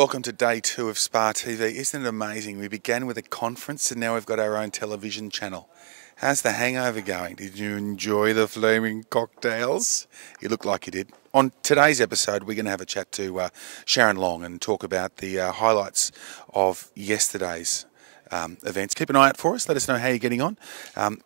Welcome to day 2 of Spa TV. Isn't it amazing? We began with a conference and now we've got our own television channel. How's the hangover going? Did you enjoy the flaming cocktails? You look like you did. On today's episode, we're going to have a chat to Sharon Long and talk about the highlights of yesterday's events. Keep an eye out for us. Let us know how you're getting on.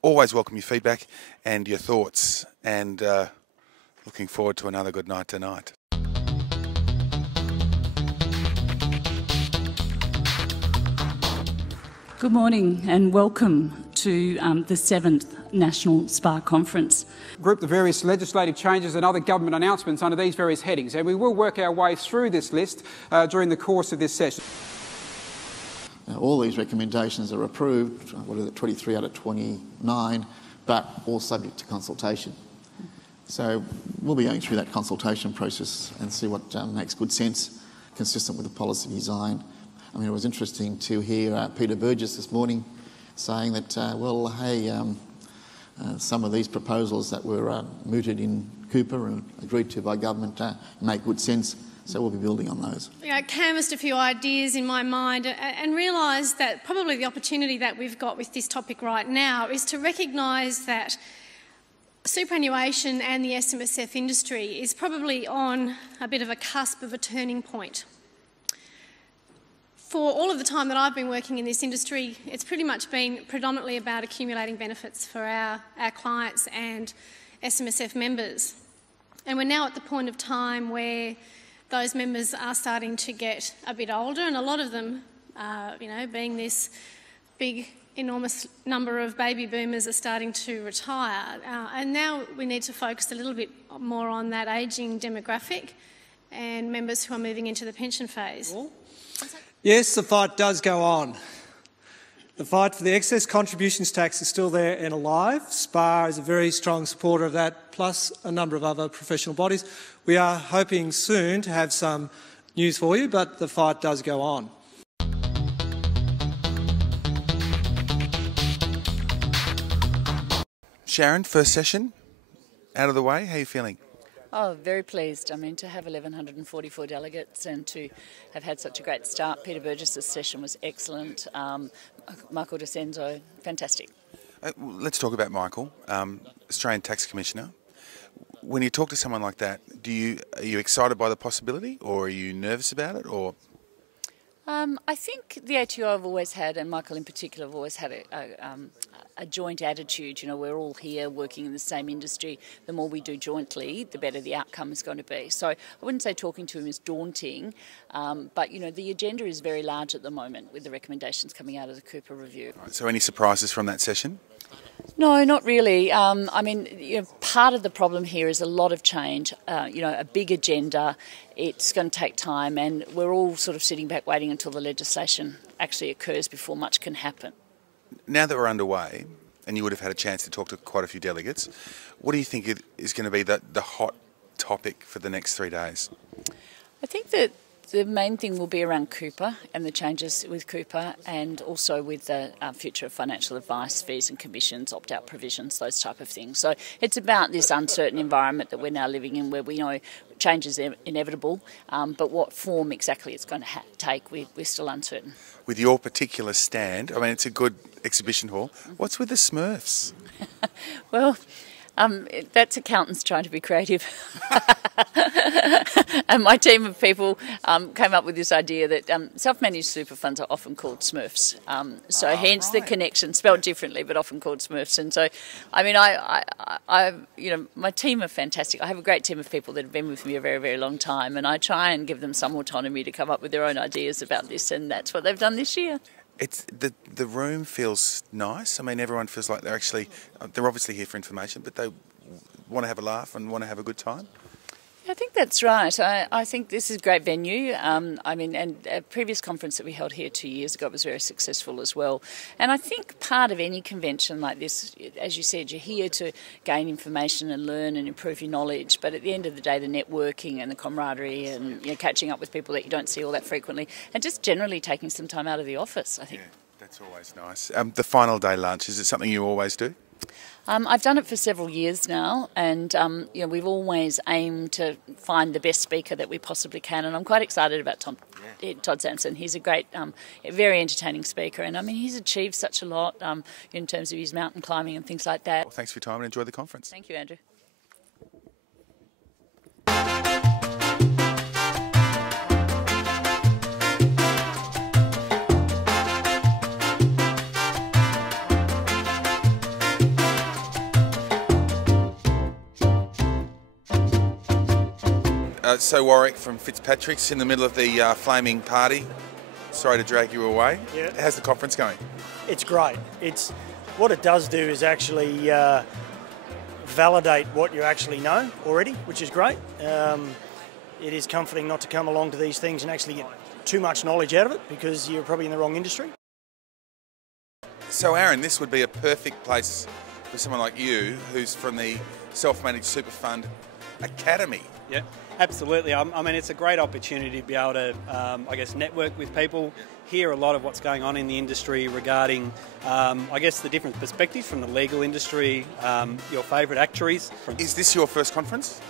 Always welcome your feedback and your thoughts. And looking forward to another good night tonight. Good morning and welcome to the 7th National SPA Conference. Group the various legislative changes and other government announcements under these various headings, and we will work our way through this list during the course of this session. All these recommendations are approved, 23 out of 29, but all subject to consultation. So we'll be going through that consultation process and see what makes good sense, consistent with the policy design. I mean, it was interesting to hear Peter Burgess this morning saying that, some of these proposals that were mooted in Cooper and agreed to by government make good sense, so we'll be building on those. I canvassed a few ideas in my mind and realised that probably the opportunity that we've got with this topic right now is to recognise that superannuation and the SMSF industry is probably on a bit of a cusp of a turning point. For all of the time that I've been working in this industry, it's pretty much been predominantly about accumulating benefits for our clients and SMSF members. And we're now at the point of time where those members are starting to get a bit older, and a lot of them, being this big, enormous number of baby boomers are starting to retire. And now we need to focus a little bit more on that ageing demographic and members who are moving into the pension phase. Yes, the fight does go on. The fight for the excess contributions tax is still there and alive. SPA is a very strong supporter of that, plus a number of other professional bodies. We are hoping soon to have some news for you, but the fight does go on. Sharon, first session, out of the way. How are you feeling? Oh, very pleased. I mean, to have 1,144 delegates and to have had such a great start. Peter Burgess's session was excellent. Michael DeCenzo, fantastic. Let's talk about Michael, Australian Tax Commissioner. When you talk to someone like that, are you excited by the possibility, or are you nervous about it, or? I think the ATO have always had, and Michael in particular, have always had a joint attitude. You know, we're all here working in the same industry. The more we do jointly, the better the outcome is going to be. So I wouldn't say talking to him is daunting, but, you know, the agenda is very large at the moment with the recommendations coming out of the Cooper review. Right, so any surprises from that session? No, not really. I mean, part of the problem here is a lot of change, a big agenda. It's going to take time, and we're all sort of sitting back waiting until the legislation actually occurs before much can happen. Now that we're underway, and you would have had a chance to talk to quite a few delegates, what do you think is going to be the hot topic for the next 3 days? I think that the main thing will be around Cooper and the changes with Cooper, and also with the future of financial advice, fees and commissions, opt-out provisions, those type of things. So it's about this uncertain environment that we're now living in, where we know change is inevitable, but what form exactly it's going to take, we're still uncertain. With your particular stand, I mean, it's a good exhibition hall. What's with the Smurfs? Well, that's accountants trying to be creative. And my team of people came up with this idea that self-managed super funds are often called Smurfs. Hence the connection, spelled differently, but often called Smurfs. And so, I mean, my team are fantastic. I have a great team of people that have been with me a very, very long time, and I try and give them some autonomy to come up with their own ideas about this, and that's what they've done this year. It's the room feels nice. I mean, everyone feels like they're obviously here for information, but they want to have a laugh and want to have a good time. I think that's right. I think this is a great venue. And a previous conference that we held here 2 years ago was very successful as well. And I think part of any convention like this, as you said, you're here to gain information and learn and improve your knowledge. But at the end of the day, the networking and the camaraderie and catching up with people that you don't see all that frequently, and just generally taking some time out of the office, I think. Yeah, that's always nice. The final day lunch, is it something you always do? I've done it for several years now, and we've always aimed to find the best speaker that we possibly can, and I'm quite excited about Todd Sanson. He's a great, very entertaining speaker, and I mean he's achieved such a lot in terms of his mountain climbing and things like that. Well, thanks for your time and enjoy the conference. Thank you, Andrew. So Warwick from Fitzpatrick's in the middle of the flaming party. Sorry to drag you away. Yeah. How's the conference going? It's great. It's what it does do is actually validate what you actually know already, which is great. It is comforting not to come along to these things and actually get too much knowledge out of it because you're probably in the wrong industry. So Aaron, this would be a perfect place for someone like you who's from the Self-Managed Super Fund Academy. Yeah, absolutely. I mean, it's a great opportunity to be able to, network with people, hear a lot of what's going on in the industry regarding, the different perspectives from the legal industry, your favourite actuaries. Is this your first conference?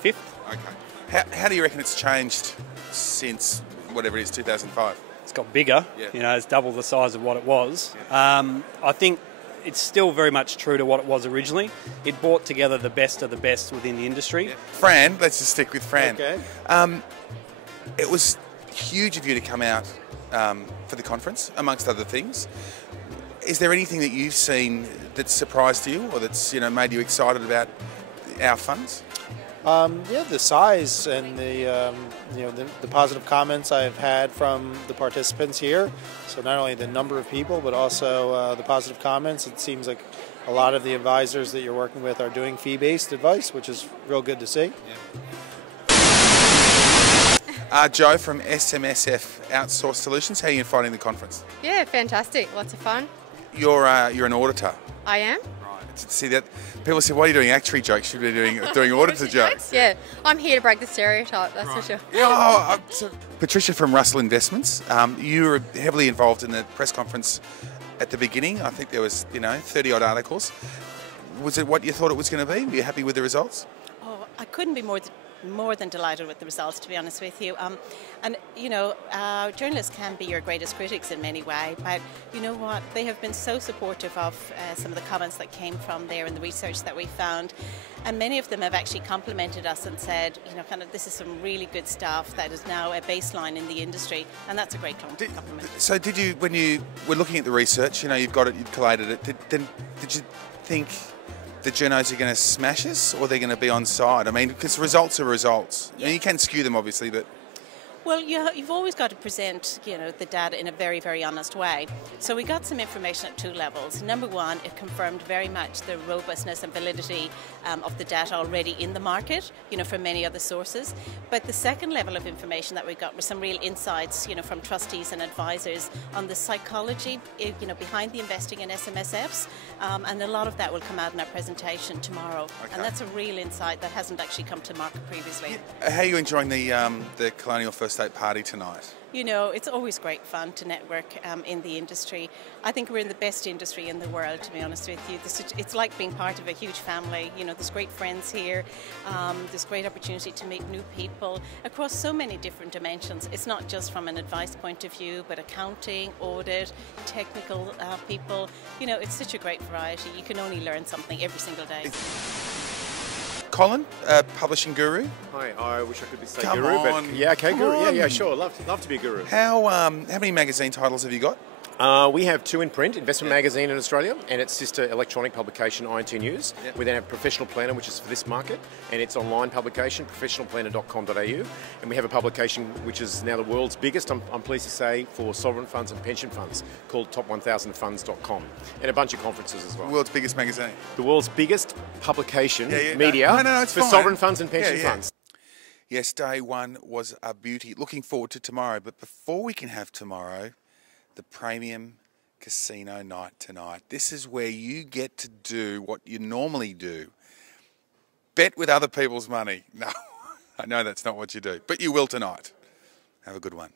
Fifth. Okay. How do you reckon it's changed since, whatever it is, 2005? It's got bigger, Yeah. It's double the size of what it was. I think it's still very much true to what it was originally. It brought together the best of the best within the industry. Yeah. Fran, let's just stick with Fran. Okay. It was huge of you to come out for the conference, amongst other things. Is there anything that you've seen that's surprised you or that's made you excited about our funds? The size and the positive comments I've had from the participants here. So not only the number of people, but also the positive comments. It seems like a lot of the advisors that you're working with are doing fee-based advice, which is real good to see. Joe from SMSF Outsourced Solutions. How are you finding the conference? Yeah, fantastic. Lots of fun. You're an auditor. I am. See that people say, "Why are you doing actuary jokes? You should be doing auditor jokes." Yeah, I'm here to break the stereotype. That's for sure. Yeah, Patricia from Russell Investments. You were heavily involved in the press conference at the beginning. I think there was 30 odd articles. Was it what you thought it was going to be? Were you happy with the results? Oh, I couldn't be more than delighted with the results, to be honest with you. Journalists can be your greatest critics in many ways, but you know what? They have been so supportive of some of the comments that came from there and the research that we found. And many of them have actually complimented us and said, this is some really good stuff that is now a baseline in the industry. And that's a great compliment. So did you, when you were looking at the research, you've got it, you've collated it, did you think the journos are going to smash us or they're going to be on side? I mean, because results are results. Yeah. You can skew them, obviously, but... Well, you've always got to present, the data in a very, very honest way. So we got some information at two levels. Number one, it confirmed very much the robustness and validity of the data already in the market, from many other sources. But the second level of information that we got was some real insights, from trustees and advisors on the psychology, behind the investing in SMSFs. And a lot of that will come out in our presentation tomorrow. Okay. And that's a real insight that hasn't actually come to market previously. How are you enjoying the Colonial First State Party tonight? It's always great fun to network in the industry. I think we're in the best industry in the world, to be honest with you. It's like being part of a huge family. There's great friends here. There's great opportunity to meet new people across so many different dimensions. It's not just from an advice point of view, but accounting, audit, technical people. It's such a great variety. You can only learn something every single day. Colin, publishing guru. Hi, I wish I could say Come guru, on. but yeah, okay, Come guru. on. Yeah, sure. Love to be a guru. How many magazine titles have you got? We have two in print, Investment Magazine in Australia, and its sister electronic publication, INT News. Yep. We then have Professional Planner, which is for this market, and its online publication, professionalplanner.com.au. And we have a publication which is now the world's biggest, I'm pleased to say, for sovereign funds and pension funds, called top1000funds.com, and a bunch of conferences as well. World's biggest magazine. The world's biggest publication, media, it's for fine. sovereign funds and pension funds. Yes, day one was a beauty. Looking forward to tomorrow, but before we can have tomorrow, the premium casino night tonight. This is where you get to do what you normally do. Bet with other people's money. No, I know that's not what you do, but you will tonight. Have a good one.